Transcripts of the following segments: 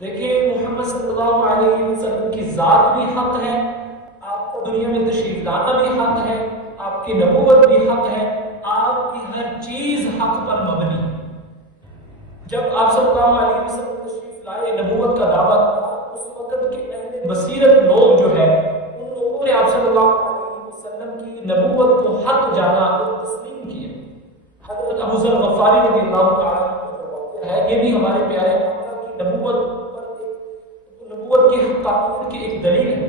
دیکھیں محمد صلی اللہ علیہ وسلم کی ذات بھی حق ہے، آپ کو دنیا میں تشریف لانا بھی حق ہے، آپ کی نبوت بھی حق ہے، آپ کی ہر چیز حق پر مبنی ہے۔ جب آپ صلی اللہ علیہ وسلم تشریف لائے، نبوت کا دعویٰ کیا، اس وقت کے اہل بصیرت لوگ جو ہے ان لوگوں نے آپ صلی اللہ علیہ وسلم کی نبوت کو حق جانا اور تسلیم کیا۔ حضرت ابو ذر غفاری رضی اللہ تعالیٰ عنہ جو واقعہ ہے، یہ بھی ہمارے پیارے آقا کی نبوت کی حقانیت کی ایک دلیل ہے۔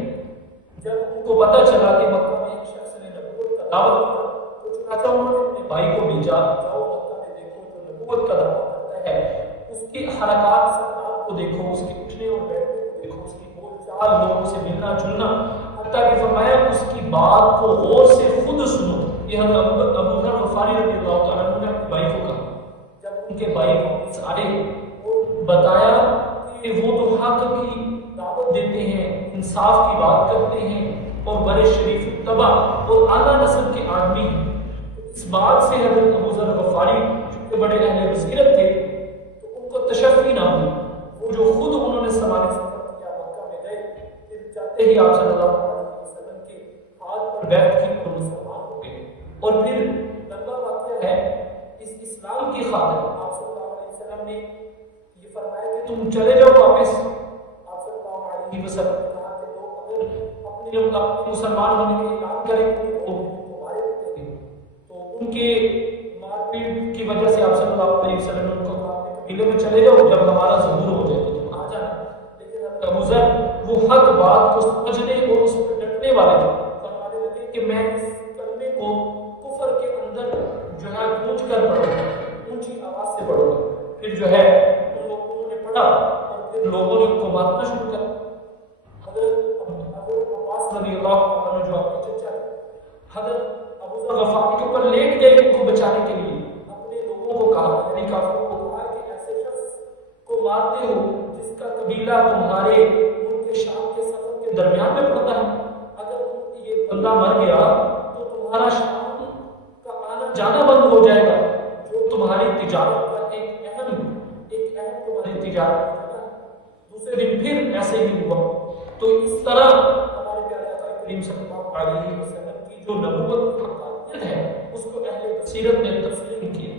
جب ان کو پتہ چلا کہ مکہ میں ایک شخص نے نبوت کا دعویٰ کیا تو چنانچہ انہوں نے اپنے بھائی کو بھیجا، جاؤ مکہ میں دیکھو جو نبوت کا دعویٰ کرتا ہے، اس کی حرکات سکنات کو دیکھو، اس کے اٹھنے اور بیٹھنے کو دیکھو، اس کی بول چال، لوگوں سے ملنا جلنا، حتیٰ کہ فرمایا اس کی بات کو غور سے خود سنو۔ یہ حضرت ابو ذر غفاری رضی اللہ تعالیٰ عنہ نے اپنے بھائی کو کہا۔ جب ان کے بھائی واپس آئے اور بتایا کہ وہ تو حق کی دعوت دیتے ہیں، انصاف کی بات کرتے ہیں اور بڑے شریف طبع اور اعلیٰ نسل کے آدمی ہیں، اس بات سے حضرت ابو ذر غفاری چونکہ بڑے اہل بصیرت تھے تو ان کو تشفی نہ ہوئی، وہ جو خود انہوں نے سمانے سفر کیا، مکہ میں گئے، پھر جاتے ہی آپ صلی اللہ علیہ وسلم کے ہاتھ پر بیعت کی اور مسلمان ہو گئے۔ اور پھر لمبا واقعہ ہے، اس اسلام کی خاطر آپ صلی اللہ علیہ وسلم نے یہ فرمایا کہ تم چلے جاؤ واپس۔ آپ صلی اللہ علیہ وسلم نے کہا کہ لوگ اگر اپنے مسلمان ہونے کے اعلان کریں گے تو مارے ہوتے ہیں، تو ان کے مار پیٹ کی وجہ سے آپ صلی اللہ علیہ وسلم نے ان کو کہا اپنے قبیلے میں چلے جاؤ، جب ہمارا ظہور ہو جائے تو تم آ جانا۔ لیکن ابو ذر وہ حق بات کو سمجھنے اور اس پر ڈٹنے والے تھے، فرمانے لگے کہ میں اس کلمے کو کفر کے اندر جو ہے گونج کر پڑھوں گا، اونچی آواز سے پڑھوں گا۔ پھر جو ہے ان لوگوں نے پڑھا اور پھر لوگوں نے ان کو مارنا شروع کر۔ حضرت عباس رضی اللہ عنہ جو آپ کے چچا ہے، حضرت ابو ذر غفاری کے اوپر لیٹ گئے ان کو بچانے کے لیے، اپنے لوگوں کو کہا، یعنی کافروں کو کہا کہ ایسے شخص کو مارتے ہو جس کا قبیلہ تمہارے ملک کے شام کے سفر کے درمیان میں پڑتا ہے، اگر یہ بندہ مر گیا تو تمہارا شام کا آنا جانا بند ہو جائے گا، جو تمہاری تجارت کا ایک اہم تمہاری تجارت کا۔ دوسرے دن پھر ایسے ہی ہوا۔ تو اس طرح ہمارے پیارے آقا کریم صلی اللہ علیہ وسلم کی جو نبوت کی حقانیت ہے اس کو اہل بصیرت نے تسلیم کیا۔